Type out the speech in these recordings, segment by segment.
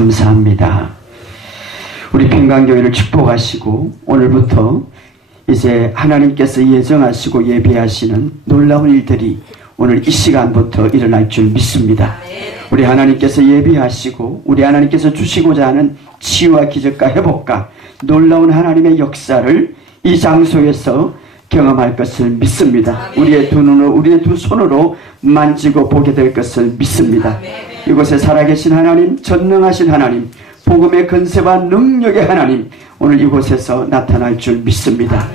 감사합니다. 우리 평강교회를 축복하시고 오늘부터 이제 하나님께서 예정하시고 예비하시는 놀라운 일들이 오늘 이 시간부터 일어날 줄 믿습니다. 우리 하나님께서 예비하시고 우리 하나님께서 주시고자 하는 치유와 기적과 회복과 놀라운 하나님의 역사를 이 장소에서 경험할 것을 믿습니다. 우리의 두 눈으로 우리의 두 손으로 만지고 보게 될 것을 믿습니다. 이곳에 살아계신 하나님, 전능하신 하나님, 복음의 건세와 능력의 하나님, 오늘 이곳에서 나타날 줄 믿습니다.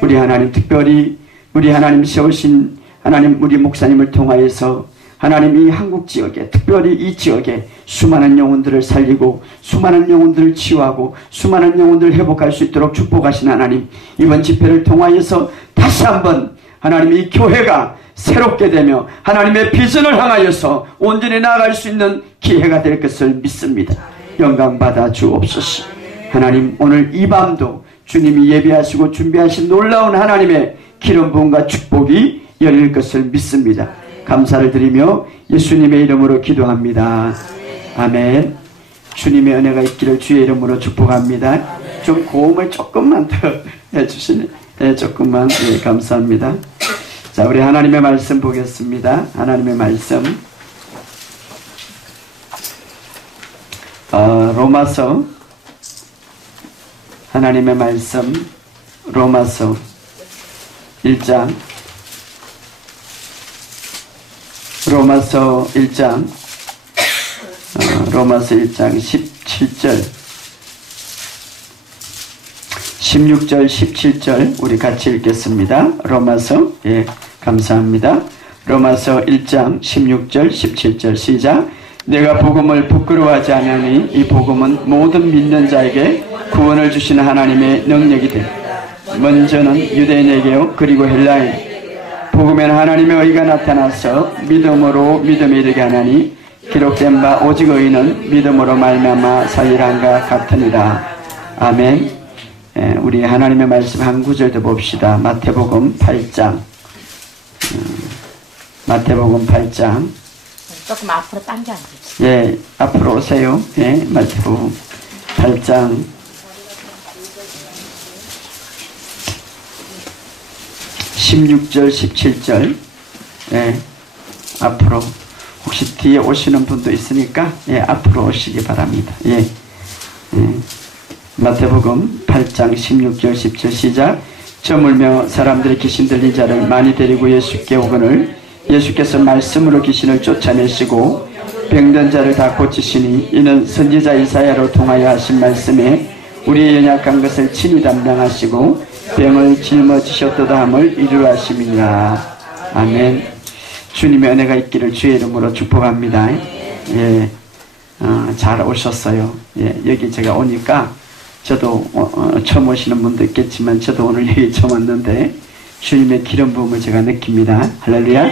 우리 하나님, 특별히 우리 하나님 세우신 하나님, 우리 목사님을 통하여서 하나님 이 한국 지역에, 특별히 이 지역에 수많은 영혼들을 살리고 수많은 영혼들을 치유하고 수많은 영혼들을 회복할 수 있도록 축복하신 하나님, 이번 집회를 통하여서 다시 한번 하나님 이 교회가 새롭게 되며 하나님의 비전을 향하여서 온전히 나아갈 수 있는 기회가 될 것을 믿습니다. 영광 받아 주옵소서. 하나님, 오늘 이 밤도 주님이 예비하시고 준비하신 놀라운 하나님의 기름 부음과 축복이 열릴 것을 믿습니다. 감사를 드리며 예수님의 이름으로 기도합니다. 아멘. 주님의 은혜가 있기를 주의 이름으로 축복합니다. 좀 고음을 조금만 더 해주시네. 네, 조금만. 네, 감사합니다. 자, 우리 하나님의 말씀 보겠습니다. 하나님의 말씀. 로마서. 하나님의 말씀. 로마서 1장. 로마서 1장. 로마서 1장 17절. 16절 17절 우리 같이 읽겠습니다. 로마서, 예, 감사합니다. 로마서 1장 16절 17절 시작. 내가 복음을 부끄러워하지 않으니 이 복음은 모든 믿는 자에게 구원을 주시는 하나님의 능력이 돼. 먼저는 유대인에게요 그리고 헬라인. 복음에는 하나님의 의가 나타나서 믿음으로 믿음에 이르게 하나니 기록된 바 오직 의인은 믿음으로 말미암아 살리란가 같으니라. 아멘. 우리 하나님의 말씀 한 구절 더 봅시다. 마태복음 8장. 마태복음 8장. 조금 앞으로 당겨주세요. 예, 앞으로 오세요. 예, 마태복음 8장. 16절 17절. 예, 앞으로. 혹시 뒤에 오시는 분도 있으니까 예, 앞으로 오시기 바랍니다. 예. 마태복음 8장 16절 17 시작. 저물며 사람들이 귀신 들린 자를 많이 데리고 예수께 오거늘 예수께서 말씀으로 귀신을 쫓아내시고 병든 자를 다 고치시니 이는 선지자 이사야로 통하여 하신 말씀에 우리의 연약한 것을 친히 담당하시고 병을 짊어지셨도다 함을 이루려 하심이니라. 아멘. 주님의 은혜가 있기를 주의 이름으로 축복합니다. 예, 잘 오셨어요. 예, 여기 제가 오니까 저도 처음 오시는 분도 있겠지만 저도 오늘 여기 처음 왔는데 주님의 기름 부음을 제가 느낍니다. 할렐루야.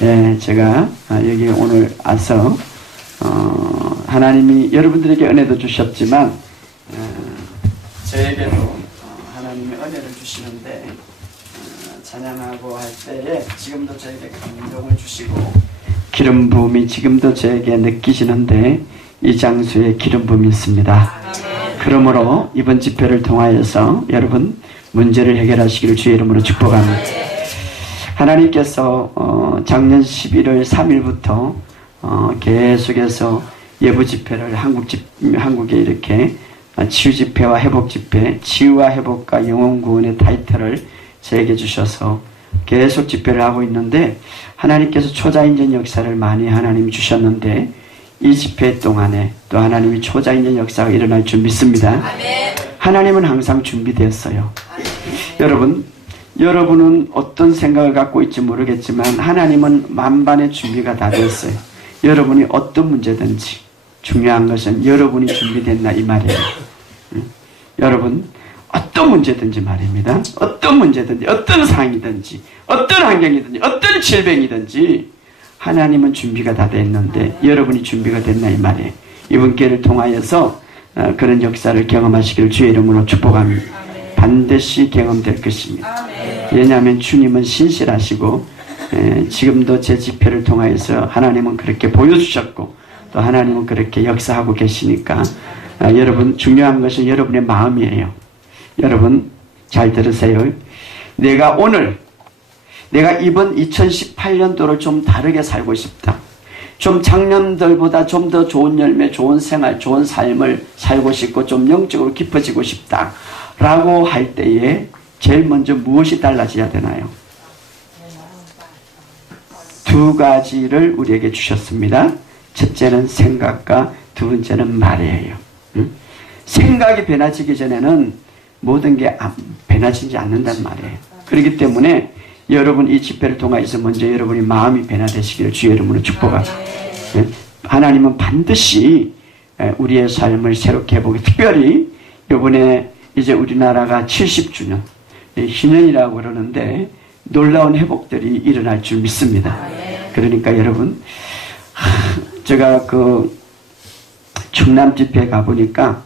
예, 제가 여기 오늘 와서 하나님이 여러분들에게 은혜도 주셨지만 저에게도 하나님의 은혜를 주시는데 찬양하고 할 때에 지금도 저에게 감동을 주시고 기름 부음이 지금도 저에게 느끼시는데 이 장소에 기름 부음이 있습니다. 그러므로 이번 집회를 통하여서 여러분 문제를 해결하시기를 주의 이름으로 축복합니다. 하나님께서 작년 11월 3일부터 계속해서 예부 집회를 한국에 이렇게 치유 집회와 회복 집회, 치유와 회복과 영혼 구원의 타이틀을 저에게 주셔서 계속 집회를 하고 있는데 하나님께서 초자인전 역사를 많이 하나님이 주셨는데 이 집회 동안에 또 하나님이 초자인전 역사가 일어날 줄 믿습니다. 아멘. 하나님은 항상 준비되었어요. 여러분은 어떤 생각을 갖고 있지 모르겠지만 하나님은 만반의 준비가 다 됐어요. 여러분이 어떤 문제든지 중요한 것은 여러분이 준비됐나 이 말이에요. 여러분 어떤 문제든지 말입니다. 어떤 문제든지 어떤 상황이든지 어떤 환경이든지 어떤 질병이든지 하나님은 준비가 다 됐는데 여러분이 준비가 됐나 이 말이에요. 이번 기회를 통하여서 그런 역사를 경험하시기를 주의 이름으로 축복합니다. 반드시 경험될 것입니다. 왜냐하면 주님은 신실하시고 지금도 제 집회를 통하여서 하나님은 그렇게 보여주셨고 또 하나님은 그렇게 역사하고 계시니까 여러분 중요한 것은 여러분의 마음이에요. 여러분 잘 들으세요. 내가 이번 2018년도를 좀 다르게 살고 싶다. 좀 작년들보다 좀 더 좋은 열매, 좋은 생활, 좋은 삶을 살고 싶고 좀 영적으로 깊어지고 싶다. 라고 할 때에 제일 먼저 무엇이 달라져야 되나요? 두 가지를 우리에게 주셨습니다. 첫째는 생각과 두 번째는 말이에요. 생각이 변화지기 전에는 모든 게 변화지지 않는단 말이에요. 그렇기 때문에 여러분 이 집회를 통해서 먼저 여러분이 마음이 변화되시기를 주의 이름으로 축복합니다. 하나님은 반드시 우리의 삶을 새롭게 해보기, 특별히 이번에 이제 우리나라가 70주년 희년이라고 그러는데 놀라운 회복들이 일어날 줄 믿습니다. 그러니까 여러분, 제가 그 충남 집회에 가보니까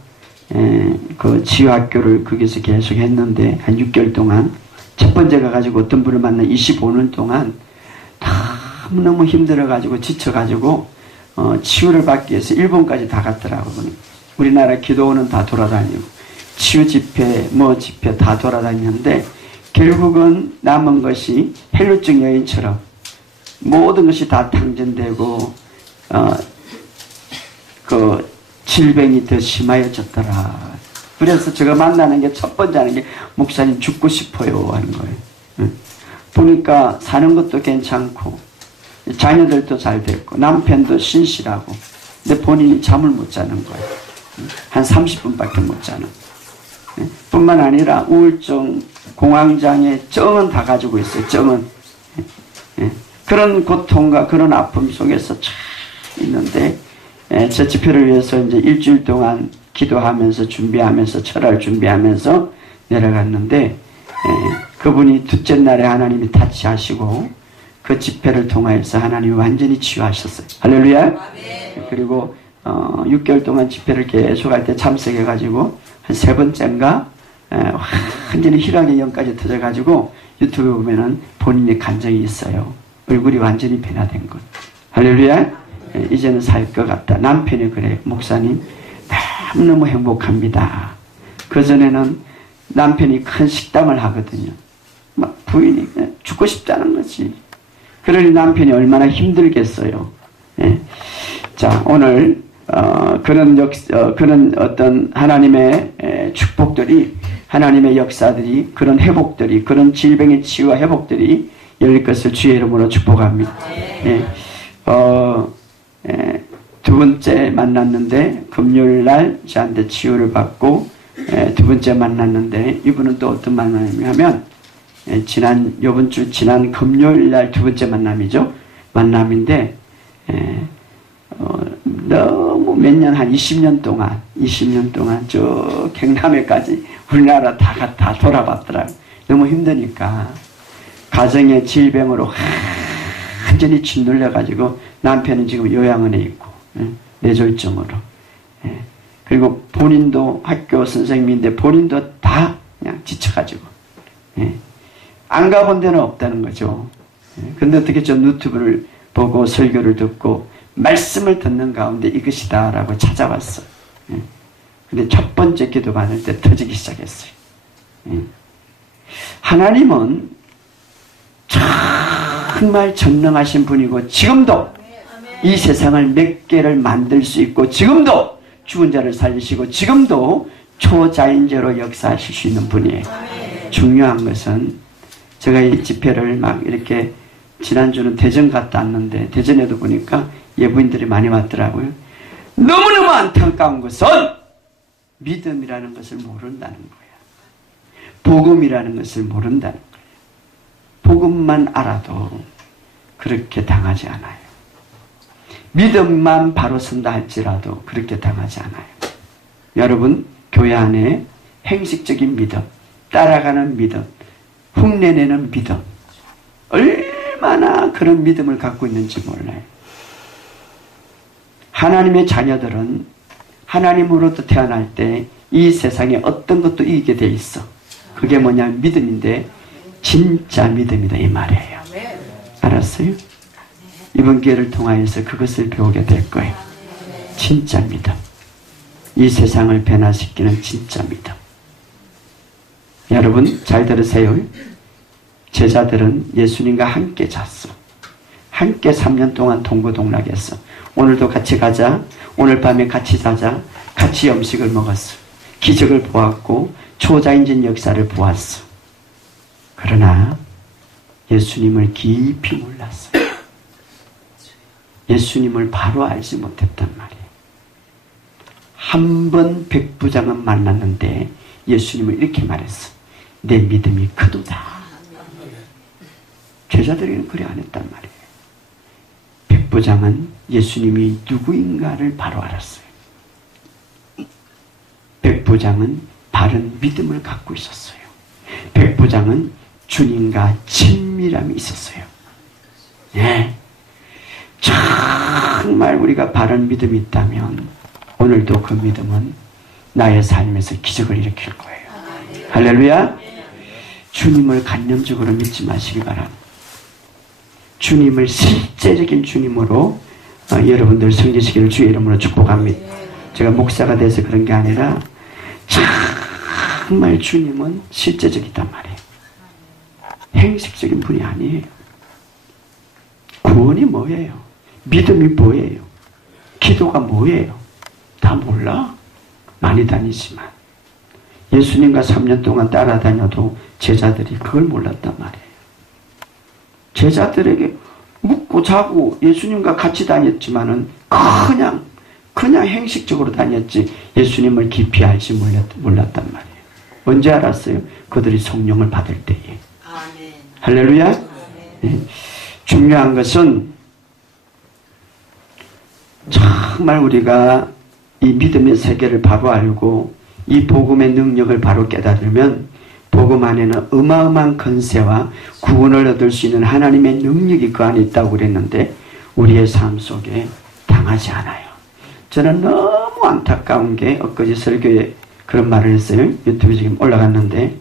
그 지유학교를 거기서 계속 했는데 한 6개월 동안 첫 번째 가가지고 어떤 분을 만나 25년 동안 너무너무 힘들어가지고 지쳐가지고 치유를 받기 위해서 일본까지 다 갔더라고요. 우리나라 기도원은 다 돌아다니고 치유 집회 집회 다 돌아다녔는데 결국은 남은 것이 헬루증 여인처럼 모든 것이 다 탕진되고 그 질병이 더 심하여졌더라. 그래서 제가 만나는 게 첫 번째 하는 게 목사님 죽고 싶어요 하는 거예요. 보니까 사는 것도 괜찮고 자녀들도 잘 됐고 남편도 신실하고 근데 본인이 잠을 못 자는 거예요. 한 30분밖에 못 자는. 뿐만 아니라 우울증, 공황장애, 정은 다 가지고 있어요. 정은. 그런 고통과 그런 아픔 속에서 참 있는데 저 집회를 위해서 이제 일주일 동안 기도하면서 준비하면서 철학을 준비하면서 내려갔는데 그분이 둘째 날에 하나님이 타치하시고 그 집회를 통하여서 하나님이 완전히 치유하셨어요. 할렐루야. 그리고 6개월 동안 집회를 계속할 때 참석해가지고 한 세 번째인가 완전히 희락의 영까지 터져가지고 유튜브에 보면은 본인의 감정이 있어요. 얼굴이 완전히 변화된 것. 할렐루야. 이제는 살 것 같다. 남편이 그래. 목사님 너무너무 행복합니다. 그전에는 남편이 큰 식당을 하거든요. 막 부인이 죽고 싶다는 거지. 그러니 남편이 얼마나 힘들겠어요. 자, 오늘 그런 어떤 하나님의 축복들이, 하나님의 역사들이, 그런 회복들이, 그런 질병의 치유와 회복들이 열릴 것을 주의 이름으로 축복합니다. 두 번째 만났는데 금요일날 저한테 치유를 받고 두 번째 만났는데 이분은 또 어떤 만남이냐면 이번 주 지난 금요일날 두 번째 만남이죠. 만남인데 너무 몇 년, 한 20년 동안 저 경남에까지 우리나라 다 돌아봤더라고요. 너무 힘드니까 가정의 질병으로 완전히 짓눌려가지고 남편은 지금 요양원에 있고 뇌졸중으로. 그리고 본인도 학교 선생님인데 본인도 다 그냥 지쳐가지고 안 가본 데는 없다는 거죠. 근데 어떻게 저 유튜브를 보고 설교를 듣고 말씀을 듣는 가운데 이것이다 라고 찾아왔어. 근데 첫 번째 기도 받을 때 터지기 시작했어요. 하나님은 정말 전능하신 분이고 지금도 이 세상을 몇 개를 만들 수 있고 지금도 죽은 자를 살리시고 지금도 초자연제로 역사하실 수 있는 분이에요. 중요한 것은 제가 이 집회를 막 이렇게 지난주는 대전 갔다 왔는데 대전에도 보니까 예부인들이 많이 왔더라고요. 너무너무 안타까운 것은 믿음이라는 것을 모른다는 거야. 복음이라는 것을 모른다는 거야. 복음만 알아도 그렇게 당하지 않아요. 믿음만 바로 선다 할지라도 그렇게 당하지 않아요. 여러분, 교회 안에 행식적인 믿음, 따라가는 믿음, 흉내내는 믿음, 얼마나 그런 믿음을 갖고 있는지 몰라요. 하나님의 자녀들은 하나님으로부터 태어날 때 이 세상에 어떤 것도 이기게 돼 있어. 그게 뭐냐면 믿음인데 진짜 믿음이다 이 말이에요. 알았어요? 이번 기회를 통하여서 그것을 배우게 될 거예요. 진짜 믿음. 이 세상을 변화시키는 진짜 믿음. 여러분 잘 들으세요. 제자들은 예수님과 함께 잤어. 함께 3년 동안 동고동락했어. 오늘도 같이 가자. 오늘 밤에 같이 자자. 같이 음식을 먹었어. 기적을 보았고 초자연적 역사를 보았어. 그러나 예수님을 깊이 몰랐어요. 예수님을 바로 알지 못했단 말이에요. 한 번 백부장은 만났는데 예수님을 이렇게 말했어. 내 믿음이 크도다. 제자들에게는 그래 안 했단 말이에요. 백부장은 예수님이 누구인가를 바로 알았어요. 백부장은 바른 믿음을 갖고 있었어요. 백부장은 주님과 친밀함이 있었어요. 네. 정말 우리가 바른 믿음이 있다면 오늘도 그 믿음은 나의 삶에서 기적을 일으킬 거예요. 할렐루야. 주님을 간념적으로 믿지 마시기 바랍니다. 주님을 실제적인 주님으로 여러분들 섬기시기를 주의 이름으로 축복합니다. 제가 목사가 돼서 그런 게 아니라 정말 주님은 실제적이단 말이에요. 행식적인 분이 아니에요. 구원이 뭐예요? 믿음이 뭐예요? 기도가 뭐예요? 다 몰라. 많이 다니지만 예수님과 3년 동안 따라다녀도 제자들이 그걸 몰랐단 말이에요. 제자들에게 묵고 자고 예수님과 같이 다녔지만은 그냥 행식적으로 다녔지 예수님을 깊이 알지 몰랐단 말이에요. 언제 알았어요? 그들이 성령을 받을 때에. 아멘. 할렐루야. 네. 중요한 것은 정말 우리가 이 믿음의 세계를 바로 알고 이 복음의 능력을 바로 깨달으면 복음 안에는 어마어마한 건세와 구원을 얻을 수 있는 하나님의 능력이 그 안에 있다고 그랬는데 우리의 삶 속에 당하지 않아요. 저는 너무 안타까운 게 엊그제 설교에 그런 말을 했어요. 유튜브에 지금 올라갔는데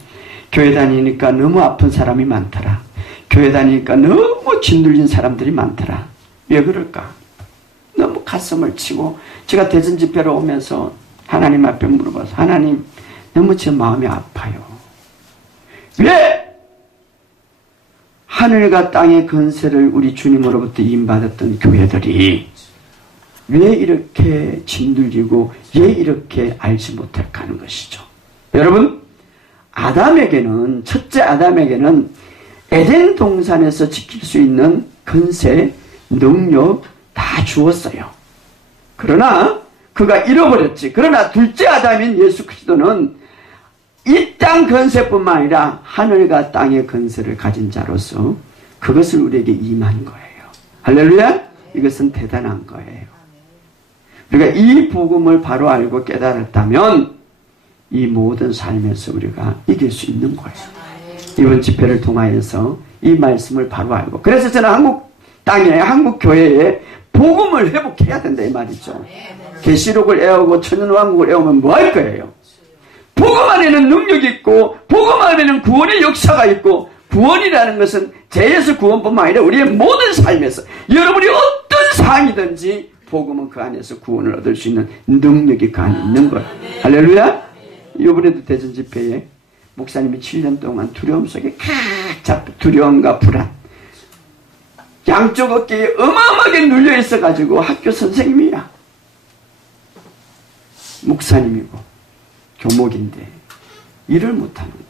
교회 다니니까 너무 아픈 사람이 많더라. 교회 다니니까 너무 짓눌린 사람들이 많더라. 왜 그럴까? 너무 가슴을 치고 제가 대전 집회로 오면서 하나님 앞에 물어봐서 하나님 너무 제 마음이 아파요. 왜 하늘과 땅의 건세를 우리 주님으로부터 임받았던 교회들이 왜 이렇게 짓눌리고 왜 이렇게 알지 못할까 하는 것이죠. 여러분 아담에게는 첫째 아담에게는 에덴 동산에서 지킬 수 있는 건세, 능력 다 주었어요. 그러나 그가 잃어버렸지. 그러나 둘째 아담인 예수 그리스도는 이 땅 건세뿐만 아니라 하늘과 땅의 건세를 가진 자로서 그것을 우리에게 임한 거예요. 할렐루야. 이것은 대단한 거예요. 우리가 이 복음을 바로 알고 깨달았다면 이 모든 삶에서 우리가 이길 수 있는 거예요. 이번 집회를 통하여서 이 말씀을 바로 알고 그래서 저는 한국 땅에 한국 교회에 복음을 회복해야 된다 이 말이죠. 계시록을 애우고 천연왕국을 애우면 뭐 할 거예요? 복음 안에는 능력이 있고 복음 안에는 구원의 역사가 있고 구원이라는 것은 죄에서 구원뿐만 아니라 우리의 모든 삶에서 여러분이 어떤 상황이든지 복음은 그 안에서 구원을 얻을 수 있는 능력이 그 안에 있는 거예요. 할렐루야. 이번에도 대전 집회에 목사님이 7년 동안 두려움 속에 칵 두려움과 불안 양쪽 어깨에 어마어마하게 눌려 있어가지고 학교 선생님이야. 목사님이고 교목인데 일을 못하는 거야.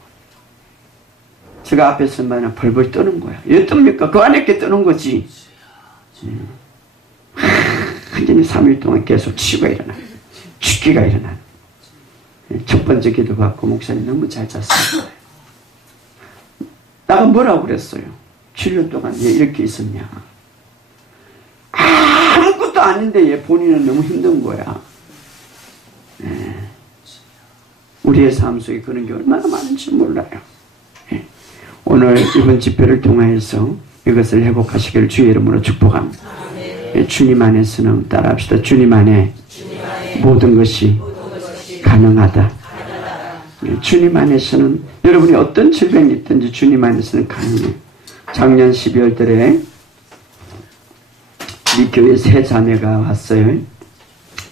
제가 앞에서 만약 벌벌 떠는 거야. 왜 뜹니까? 그 안에 게 뜨는 거지. 완전히 3일 동안 계속 치유가 일어나요. 죽기가 일어나요. 첫 번째 기도 받고 목사님 너무 잘 잤어요. 나가 뭐라고 그랬어요? 7년 동안 얘 이렇게 있었냐. 아무것도 아닌데 얘 본인은 너무 힘든 거야. 네. 우리의 삶 속에 그런 게 얼마나 많은지 몰라요. 네. 오늘 이번 집회를 통해서 이것을 회복하시기를 주의 이름으로 축복합니다. 네. 주님 안에서는 따라합시다. 주님 안에 모든 것이 가능하다. 네. 주님 안에서는 여러분이 어떤 질병이 있든지 주님 안에서는 가능해요. 작년 12월 달에 우리 교회 세 자매가 왔어요.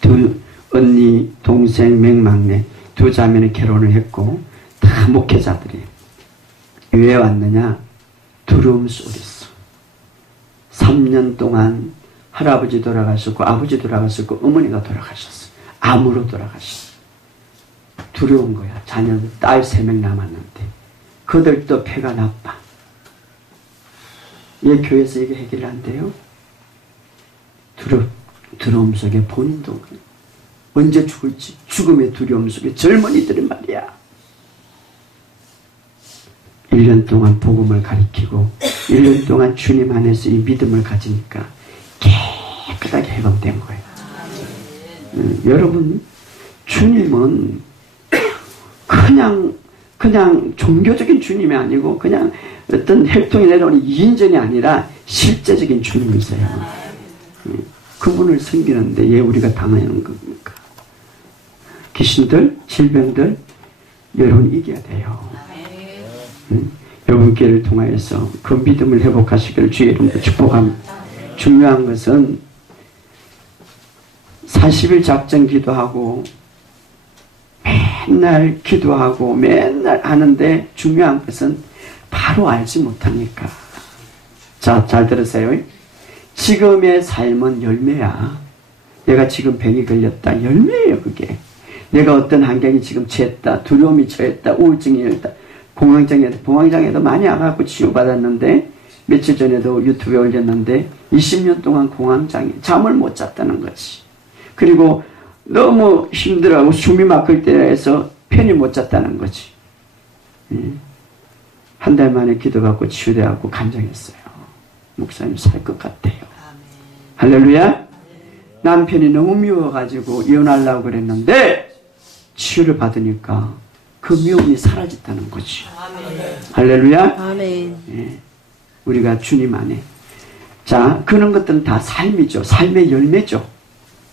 두 언니, 동생, 맹막내 두 자매는 결혼을 했고 다 목회자들이. 왜 왔느냐? 두려움 속에서 3년 동안 할아버지 돌아가셨고 아버지 돌아가셨고 어머니가 돌아가셨어. 암으로 돌아가셨어. 두려운 거야. 자녀들 딸 3명 남았는데 그들도 폐가 나빠. 얘 교회에서 이게 해결이 안 돼요? 두려움 속에 본인도 언제 죽을지 죽음의 두려움 속에 젊은이들이 말이야. 1년 동안 복음을 가리키고 1년 동안 주님 안에서 이 믿음을 가지니까 깨끗하게 회복된 거예요. 여러분, 주님은 그냥 종교적인 주님이 아니고 그냥 어떤 혈통이 내려오는 2인전이 아니라 실제적인 주님이세요. 그분을 섬기는데 왜 우리가 당하는 겁니까? 귀신들, 질병들 여러분 이겨야 돼요. 여러분 교회를 통하여서 그 믿음을 회복하시기를 주의 이름으로 축복합니다. 중요한 것은 40일 작정 기도하고 맨날 기도하고 맨날 하는데 중요한 것은 바로 알지 못하니까. 자, 잘 들으세요. 지금의 삶은 열매야. 내가 지금 병이 걸렸다. 열매예요, 그게. 내가 어떤 환경이 지금 처했다. 두려움이 처했다. 우울증이 열다. 공황장애도 많이 아가고 치유받았는데 며칠 전에도 유튜브에 올렸는데 20년 동안 공황장애, 잠을 못 잤다는 거지. 그리고 너무 힘들어하고 숨이 막힐 때에서 편히 못 잤다는 거지. 한 달 만에 기도받고 치유되었고 간증했어요. 목사님 살 것 같아요. 할렐루야. 남편이 너무 미워가지고 이혼하려고 그랬는데 치유를 받으니까 그 미움이 사라졌다는 거지. 할렐루야. 아멘. 예. 우리가 주님 안에. 자, 그런 것들은 다 삶이죠. 삶의 열매죠.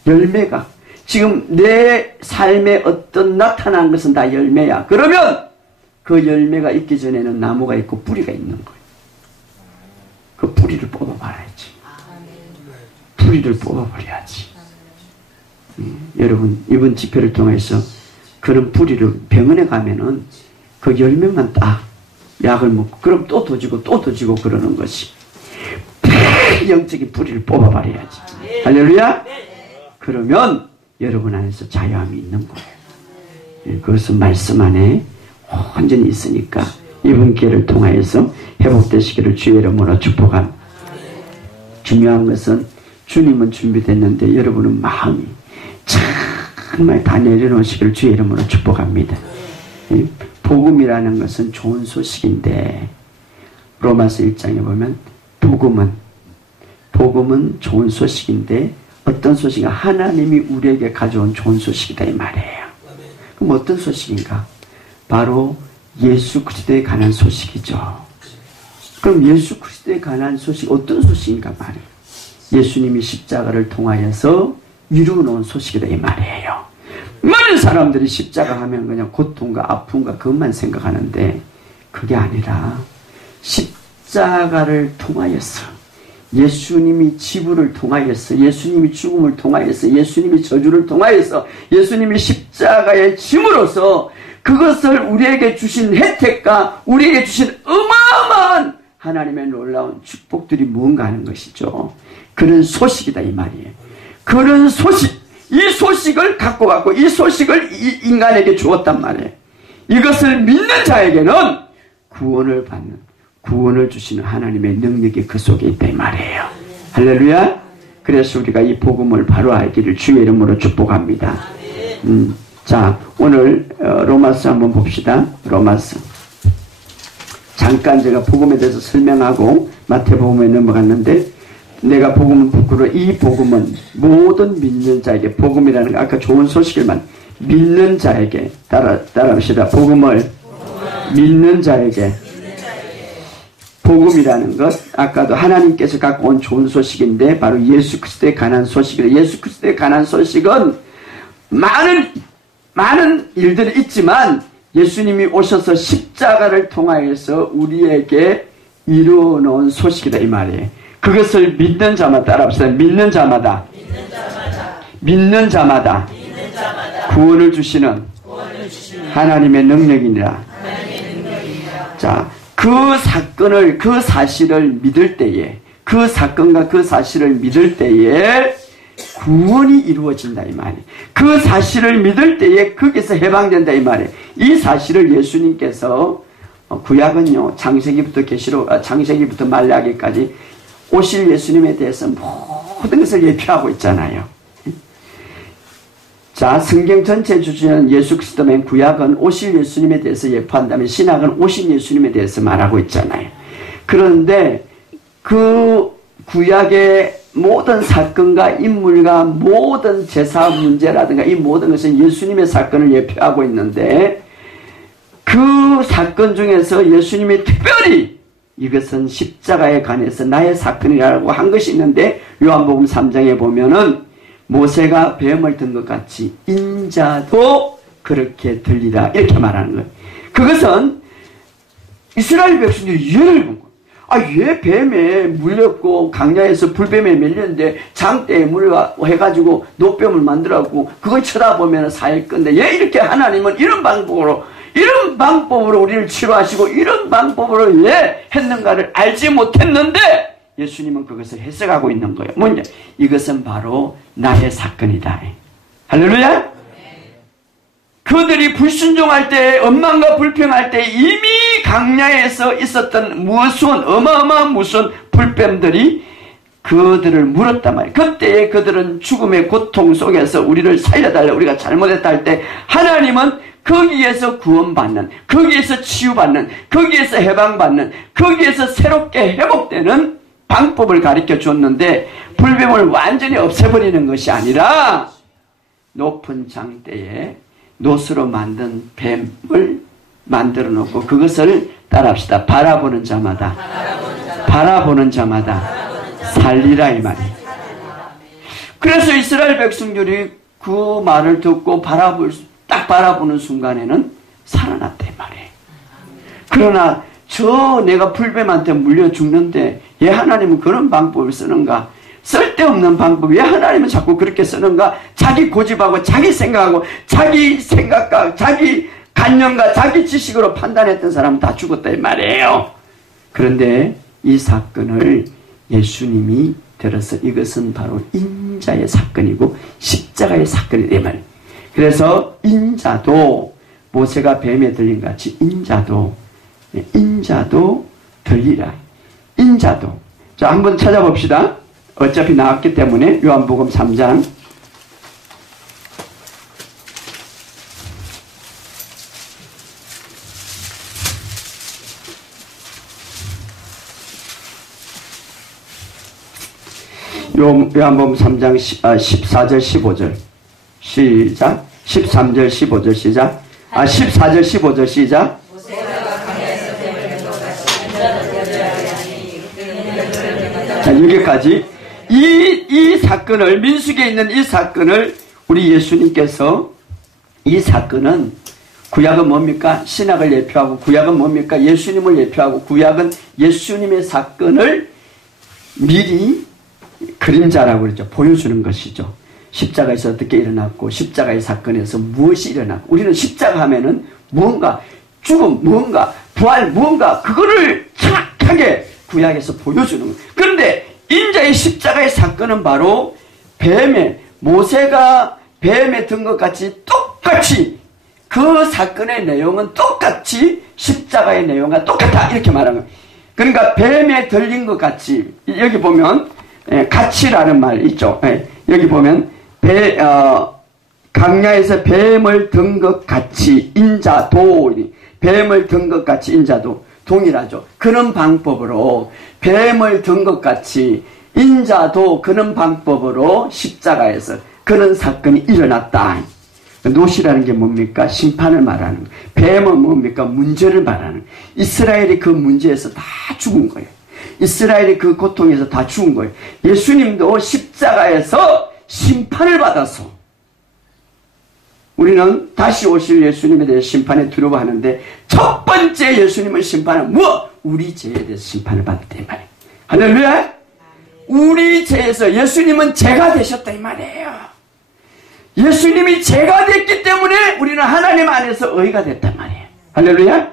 열매가. 지금 내 삶에 어떤 나타난 것은 다 열매야. 그러면 그 열매가 있기 전에는 나무가 있고 뿌리가 있는 거예요. 그 뿌리를 뽑아봐야지. 뿌리를 뽑아버려야지. 여러분, 이번 집회를 통해서 그런 뿌리를 병원에 가면은 그 열매만 딱 약을 먹고 그럼 또 도지고 또 도지고 그러는 것이 영적인 뿌리를 뽑아버려야지. 할렐루야. 그러면 여러분 안에서 자유함이 있는 거예요. 그것은 말씀 안에 완전히 있으니까 이번 기회를 통하여서 회복되시기를 주의 이름으로 축복합니다. 중요한 것은 주님은 준비됐는데 여러분은 마음이 정말 다 내려놓으시기를 주의 이름으로 축복합니다. 복음이라는 것은 좋은 소식인데 로마서 1장에 보면 복음은 좋은 소식인데 어떤 소식인가? 하나님이 우리에게 가져온 좋은 소식이다 이 말이에요. 그럼 어떤 소식인가? 바로 예수 그리스도에 관한 소식이죠. 그럼 예수 그리스도에 관한 소식 어떤 소식인가 말이에요. 예수님이 십자가를 통하여서 이루어놓은 소식이다 이 말이에요. 많은 사람들이 십자가 하면 그냥 고통과 아픔과 그것만 생각하는데 그게 아니라 십자가를 통하여서 예수님이 지부를 통하여서 예수님이 죽음을 통하여서 예수님이 저주를 통하여서 예수님이 십자가에 짐으로써 그것을 우리에게 주신 혜택과 우리에게 주신 어마어마한 하나님의 놀라운 축복들이 뭔가 하는 것이죠. 그런 소식이다 이 말이에요. 그런 소식, 이 소식을 갖고 갔고 이 소식을 이 인간에게 주었단 말이에요. 이것을 믿는 자에게는 구원을 받는, 구원을 주시는 하나님의 능력이 그 속에 있다 이 말이에요. 할렐루야. 그래서 우리가 이 복음을 바로 알기를 주의 이름으로 축복합니다. 자, 오늘 로마서 한번 봅시다. 로마서. 잠깐 제가 복음에 대해서 설명하고 마태복음에 넘어갔는데 내가 복음은 부끄러워. 이 복음은 모든 믿는 자에게, 복음이라는 거 아까 좋은 소식을만 믿는 자에게 따라합시다. 복음을 믿는 자에게. 복음이라는 것, 아까도 하나님께서 갖고 온 좋은 소식인데 바로 예수 그리스도에 관한 소식이다. 예수 그리스도에 관한 소식은 많은 일들이 있지만 예수님이 오셔서 십자가를 통하여서 우리에게 이루어 놓은 소식이다 이 말이에요. 그것을 믿는 자마다 따라합시다. 믿는 자마다. 믿는 자마다 구원을 주시는 하나님의 능력이니라. 자, 그 사건을, 그 사실을 믿을 때에, 그 사건과 그 사실을 믿을 때에 구원이 이루어진다 이 말이에요. 그 사실을 믿을 때에 거기서 해방된다 이 말이에요. 이 사실을 예수님께서 구약은요, 창세기부터 말라기까지 오실 예수님에 대해서 모든 것을 예표하고 있잖아요. 자, 성경 전체 주제는 예수 그리스도면 구약은 오실 예수님에 대해서 예표한다면 신약은 오신 예수님에 대해서 말하고 있잖아요. 그런데 그 구약의 모든 사건과 인물과 모든 제사 문제라든가 이 모든 것은 예수님의 사건을 예표하고 있는데 그 사건 중에서 예수님이 특별히 이것은 십자가에 관해서 나의 사건이라고 한 것이 있는데 요한복음 3장에 보면은 모세가 뱀을 든 것 같이 인자도 그렇게 들리라 이렇게 말하는 거예요. 그것은 이스라엘 백성들이 이해를 본 거예요. 왜 뱀에 물렸고 강야에서 불뱀에 밀렸는데 장대에 물려해가지고 노뱀을 만들었고 그걸 쳐다보면 살 건데 왜 이렇게 하나님은 이런 방법으로 우리를 치료하시고 이런 방법으로 왜 했는가를 알지 못했는데 예수님은 그것을 해석하고 있는 거예요. 뭐냐? 이것은 바로 나의 사건이다. 할렐루야? 그들이 불순종할 때, 원망과 불평할 때 이미 강야에서 있었던 어마어마한 무슨 불뱀들이 그들을 물었단 말이에요. 그때 그들은 죽음의 고통 속에서 우리를 살려달라, 우리가 잘못했다 할 때 하나님은 거기에서 구원받는, 거기에서 치유받는, 거기에서 해방받는, 거기에서 새롭게 회복되는 방법을 가르쳐 줬는데 불뱀을 완전히 없애버리는 것이 아니라 높은 장대에 노스로 만든 뱀을 만들어 놓고 그것을 따라합시다. 바라보는 자마다 살리라 이 말이에요. 그래서 이스라엘 백성들이 그 말을 듣고 딱 바라보는 순간에는 살아났다 이 말이에요. 그러나 내가 불뱀한테 물려 죽는데 왜 하나님은 그런 방법을 쓰는가? 쓸데없는 방법, 왜 하나님은 자꾸 그렇게 쓰는가? 자기 고집하고 자기 생각하고 자기 생각과 자기 관념과 자기 지식으로 판단했던 사람은 다 죽었다 이 말이에요. 그런데 이 사건을 예수님이 들어서 이것은 바로 인자의 사건이고 십자가의 사건이다 이 말이에요. 그래서 인자도 모세가 뱀에 들린 같이 인자도 들리라. 인자도. 자, 한번 찾아봅시다. 어차피 나왔기 때문에 요한복음 3장 요한복음 3장 14절 15절 시작. 13절 15절 시작. 14절 15절 시작. 자, 여기까지 이 사건을, 민수기에 있는 이 사건을 우리 예수님께서, 이 사건은 구약은 뭡니까? 신약을 예표하고, 구약은 뭡니까? 예수님을 예표하고, 구약은 예수님의 사건을 미리 그림자라고 그러죠. 보여주는 것이죠. 십자가에서 어떻게 일어났고, 십자가의 사건에서 무엇이 일어났고, 우리는 십자가 하면은 무언가, 죽음, 무언가, 부활, 무언가, 그거를 정확하게 구약에서 보여주는 거예요. 그런데 인자의 십자가의 사건은 바로 모세가 뱀에 든 것 같이 똑같이 그 사건의 내용은 똑같이 십자가의 내용과 똑같다 이렇게 말하는 거예요. 그러니까 뱀에 들린 것 같이, 여기 보면 같이라는 말 있죠. 여기 보면 강야에서 뱀을 든 것 같이 인자도, 뱀을 든 것 같이 인자도 동일하죠. 그런 방법으로 뱀을 든 것 같이 인자도 그런 방법으로 십자가에서 그런 사건이 일어났다. 노시라는 게 뭡니까? 심판을 말하는 거예요. 뱀은 뭡니까? 문제를 말하는 거예요. 이스라엘이 그 문제에서 다 죽은 거예요. 이스라엘이 그 고통에서 다 죽은 거예요. 예수님도 십자가에서 심판을 받아서, 우리는 다시 오실 예수님에 대해 심판에 두려워하는데 첫 번째 예수님의 심판은 무엇? 우리 죄에 대해서 심판을 받았다 이 말이에요. 할렐루야. 우리 죄에서 예수님은 죄가 되셨다 이 말이에요. 예수님이 죄가 됐기 때문에 우리는 하나님 안에서 의가 됐단 말이에요. 할렐루야.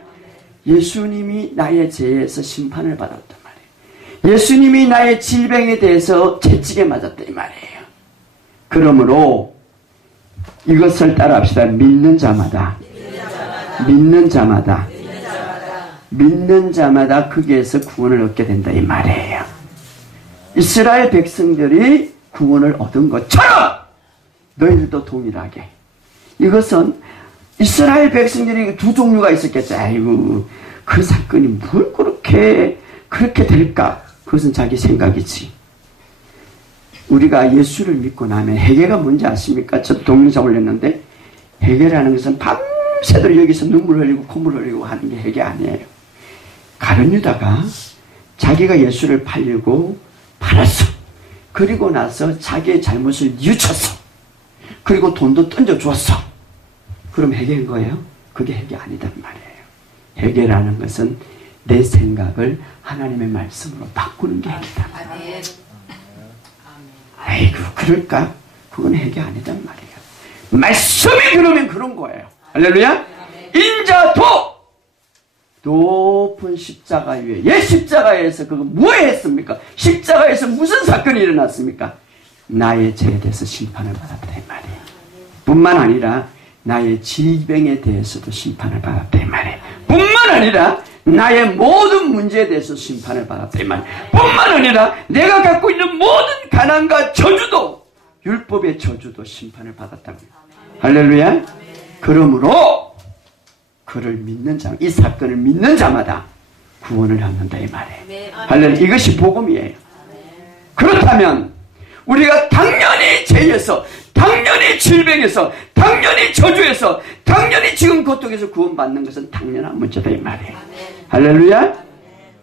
예수님이 나의 죄에서 심판을 받았단 말이에요. 예수님이 나의 질병에 대해서 채찍에 맞았다 이 말이에요. 그러므로 이것을 따라합시다. 믿는 자마다 거기에서 구원을 얻게 된다 이 말이에요. 이스라엘 백성들이 구원을 얻은 것처럼 너희들도 동일하게. 이것은 이스라엘 백성들이 두 종류가 있었겠죠. 아이고 그 사건이 뭘 그렇게 될까? 그것은 자기 생각이지. 우리가 예수를 믿고 나면 회개가 뭔지 아십니까? 저도 동영상 올렸는데 회개라는 것은 밤새도록 여기서 눈물 흘리고 콧물 흘리고 하는 게 회개 아니에요. 가룟 유다가 자기가 예수를 팔았어. 그리고 나서 자기의 잘못을 뉘우쳤어. 그리고 돈도 던져주었어. 그럼 회개인 거예요? 그게 회개 아니단 말이에요. 회개라는 것은 내 생각을 하나님의 말씀으로 바꾸는 게 회개단 말이에요. 아이고 그럴까? 그건 회개 아니단 말이에요. 말씀이 그러면 그런 거예요. 할렐루야. 인자도 높은 십자가 위에 십자가에서 그거 뭐 했습니까? 십자가에서 무슨 사건이 일어났습니까? 나의 죄에 대해서 심판을 받았다 이 말이에요. 뿐만 아니라 나의 질병에 대해서도 심판을 받았다 이 말이에요. 뿐만 아니라 나의 모든 문제에 대해서 심판을 받았다 이 말이에요. 뿐만 아니라 내가 갖고 있는 모든 가난과 저주도, 율법의 저주도 심판을 받았다고. 할렐루야. 그러므로 그를 믿는 자, 이 사건을 믿는 자마다 구원을 얻는다 이 말이에요. 할렐루야. 이것이 복음이에요. 그렇다면 우리가 당연히 죄에서, 당연히 질병에서, 당연히 저주에서, 당연히 지금 고통에서 구원받는 것은 당연한 문제다 이 말이에요. 할렐루야.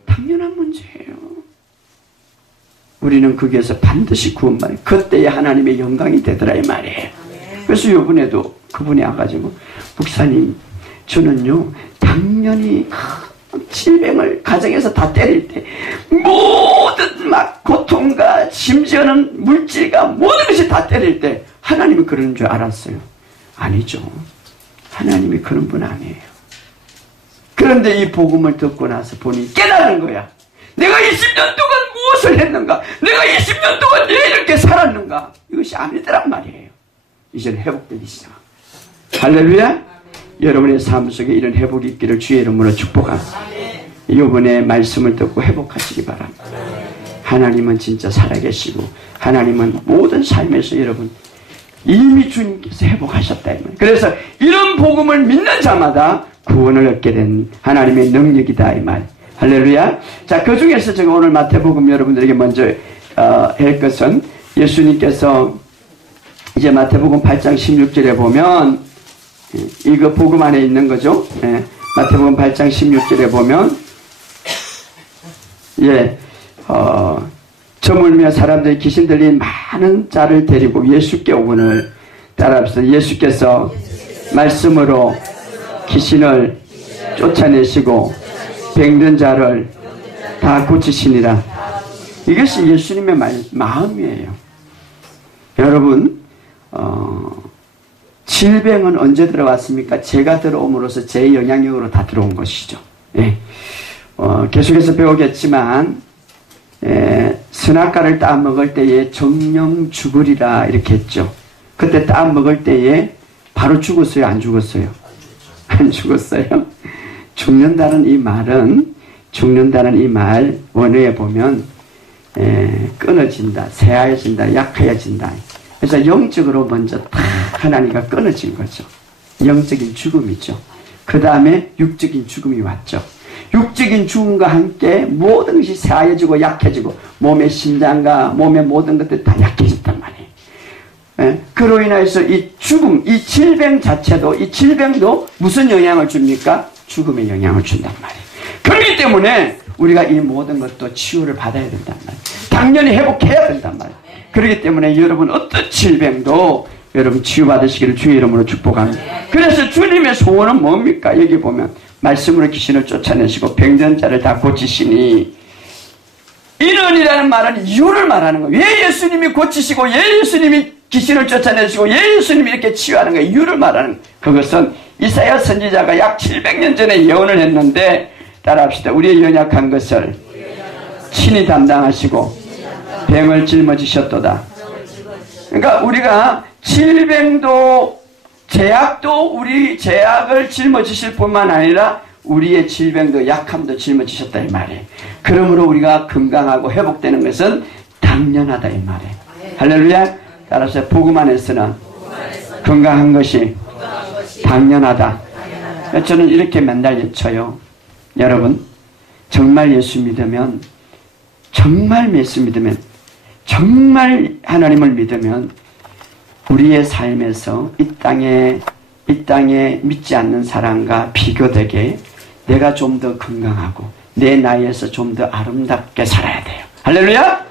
당연한 문제예요. 우리는 거기에서 반드시 구원받는, 그때에 하나님의 영광이 되더라 이 말이에요. 그래서 이번에도 그분이 와가지고 목사님 저는요 당연히 질병을 가정에서 다 때릴 때 모든 막 고통과 심지어는 물질과 모든 것이 다 때릴 때 하나님이 그러는 줄 알았어요. 아니죠. 하나님이 그런 분 아니에요. 그런데 이 복음을 듣고 나서 보니 깨달은 거야. 내가 20년 동안 무엇을 했는가? 내가 20년 동안 왜 이렇게 살았는가? 이것이 아니더란 말이에요. 이제는 회복되기 시작. 할렐루야. 여러분의 삶 속에 이런 회복이 있기를 주의 이름으로 축복합니다. 이번에 말씀을 듣고 회복하시기 바랍니다. 하나님은 진짜 살아계시고 하나님은 모든 삶에서 여러분 이미 주님께서 회복하셨다. 그래서 이런 복음을 믿는 자마다 구원을 얻게 된 하나님의 능력이다 이 말. 할렐루야. 자, 그 중에서 제가 오늘 마태복음 여러분들에게 먼저 할 것은 예수님께서 이제 마태복음 8장 16절에 보면 이거 복음 안에 있는 거죠. 마태복음 8장 16절에 보면 저물며 사람들이 귀신 들린 많은 자를 데리고 예수께 오거늘 따라합시다. 예수께서 말씀으로 귀신을 쫓아내시고 병든 자를 다 고치시니라. 이것이 예수님의 마음이에요. 여러분 질병은 언제 들어왔습니까? 죄가 들어옴으로써 죄의 영향력으로 다 들어온 것이죠. 계속해서 배우겠지만 선악과를 따 먹을 때에 정령 죽으리라 이렇게 했죠. 그때 따 먹을 때에 바로 죽었어요? 안 죽었어요? 안 죽었어요? 죽는다는 이 말 원어에 보면 끊어진다, 쇠하여진다, 약해진다. 그래서 영적으로 먼저 다 하나님과 끊어진 거죠. 영적인 죽음이죠. 그 다음에 육적인 죽음이 왔죠. 육적인 죽음과 함께 모든 것이 쇠하여지고 약해지고 몸의 심장과 몸의 모든 것들이 다 약해졌단 말이에요. 그로 인해서 이 죽음, 이 질병 자체도, 이 질병도 무슨 영향을 줍니까? 죽음의 영향을 준단 말이에요. 그렇기 때문에 우리가 이 모든 것도 치유를 받아야 된단 말이에요. 당연히 회복해야 된단 말이에요. 그렇기 때문에 여러분 어떤 질병도 여러분 치유받으시기를 주의 이름으로 축복합니다. 그래서 주님의 소원은 뭡니까? 여기 보면 말씀으로 귀신을 쫓아내시고 병든 자를 다 고치시니, 이런이라는 말은 이유를 말하는 거예요. 왜 예수님이 고치시고 왜 예수님이 귀신을 쫓아내시고 예수님이 이렇게 치유하는 거예요. 이유를 말하는 거예요. 그것은 이사야 선지자가 약 700년 전에 예언을 했는데, 따라합시다. 우리의 연약한 것을 친히 담당하시고 병을 짊어지셨도다. 그러니까 우리가 질병도 제약도 우리 제약을 짊어지실 뿐만 아니라 우리의 질병도 약함도 짊어지셨다 이 말이에요. 그러므로 우리가 건강하고 회복되는 것은 당연하다 이 말이에요. 할렐루야. 따라서 복음 안에서는 건강한 것이 당연하다. 저는 이렇게 맨날 외쳐요. 여러분, 정말 예수 믿으면, 정말 예수 믿으면, 정말 하나님을 믿으면 우리의 삶에서 이 땅에 믿지 않는 사람과 비교되게 내가 좀 더 건강하고 내 나이에서 좀 더 아름답게 살아야 돼요. 할렐루야!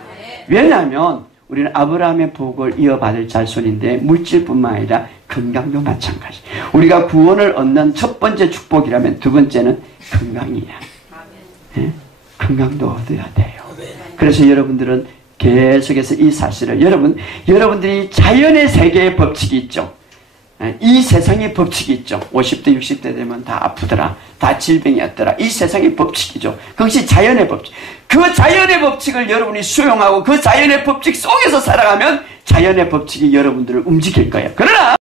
왜냐하면 우리는 아브라함의 복을 이어받을 자손인데 물질뿐만 아니라 건강도 마찬가지. 우리가 구원을 얻는 첫 번째 축복이라면 두 번째는 건강이야. 네? 건강도 얻어야 돼요. 그래서 여러분들은 계속해서 이 사실을 여러분들이 자연의 세계의 법칙이 있죠. 이 세상의 법칙이 있죠. 50대 60대 되면 다 아프더라. 다 질병이었더라. 이 세상의 법칙이죠. 그것이 자연의 법칙. 그 자연의 법칙을 여러분이 수용하고 그 자연의 법칙 속에서 살아가면 자연의 법칙이 여러분들을 움직일 거예요. 그러나